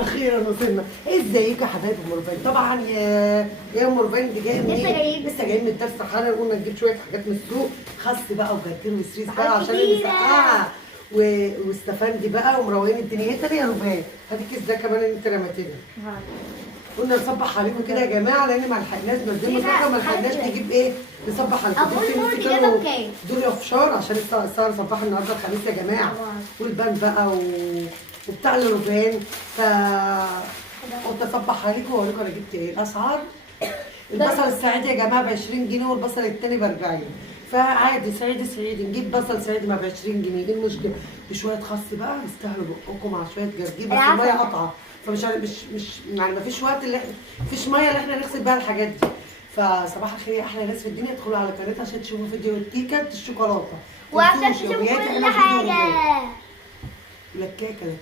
اخيرا وصلنا. ازيكم يا حبايب ام رفاين؟ طبعا يا ام رفاين دي جايه منين؟ لسه جايين من الدرس حالا. قلنا نجيب شويه حاجات من السوق، خس بقى وجرجير وسريس بقى عشان المسقعه واستفندي بقى ومروقين الدنيا. ايه تاني يا رفاين؟ هات الكيس ده كمان اللي انت رميتيه. قلنا نصبح عليكم كده يا جماعه لان ما لحقناش نزلنا صحه، ما لحقناش نجيب ايه نصبح عليكم. دول افشار عشان السهره صباح النهارده الخميس يا جماعه، والبان بقى وبتاع الربان. ف قلت اصبح عليكم واوريكم انا جبت ايه. الاسعار البصل الصعيدي يا جماعه ب 20 جنيه والبصل التاني ب 40. فعادي صعيدي نجيب بصل صعيدي ما ب 20 جنيه. ايه المشكله؟ بشويه خس بقى يستاهلوا بقكم مع شويه جرجير، بس الميه قطعه فمش مش يعني ما فيش وقت اللي فيش ميه اللي احنا نغسل بيها الحاجات دي. فصباح الخير يا احلى ناس في الدنيا، ادخلوا على قناتي عشان تشوفوا فيديو الكيكه الشوكولاته وعشان تشوفوا كل حاجه. لكاكه.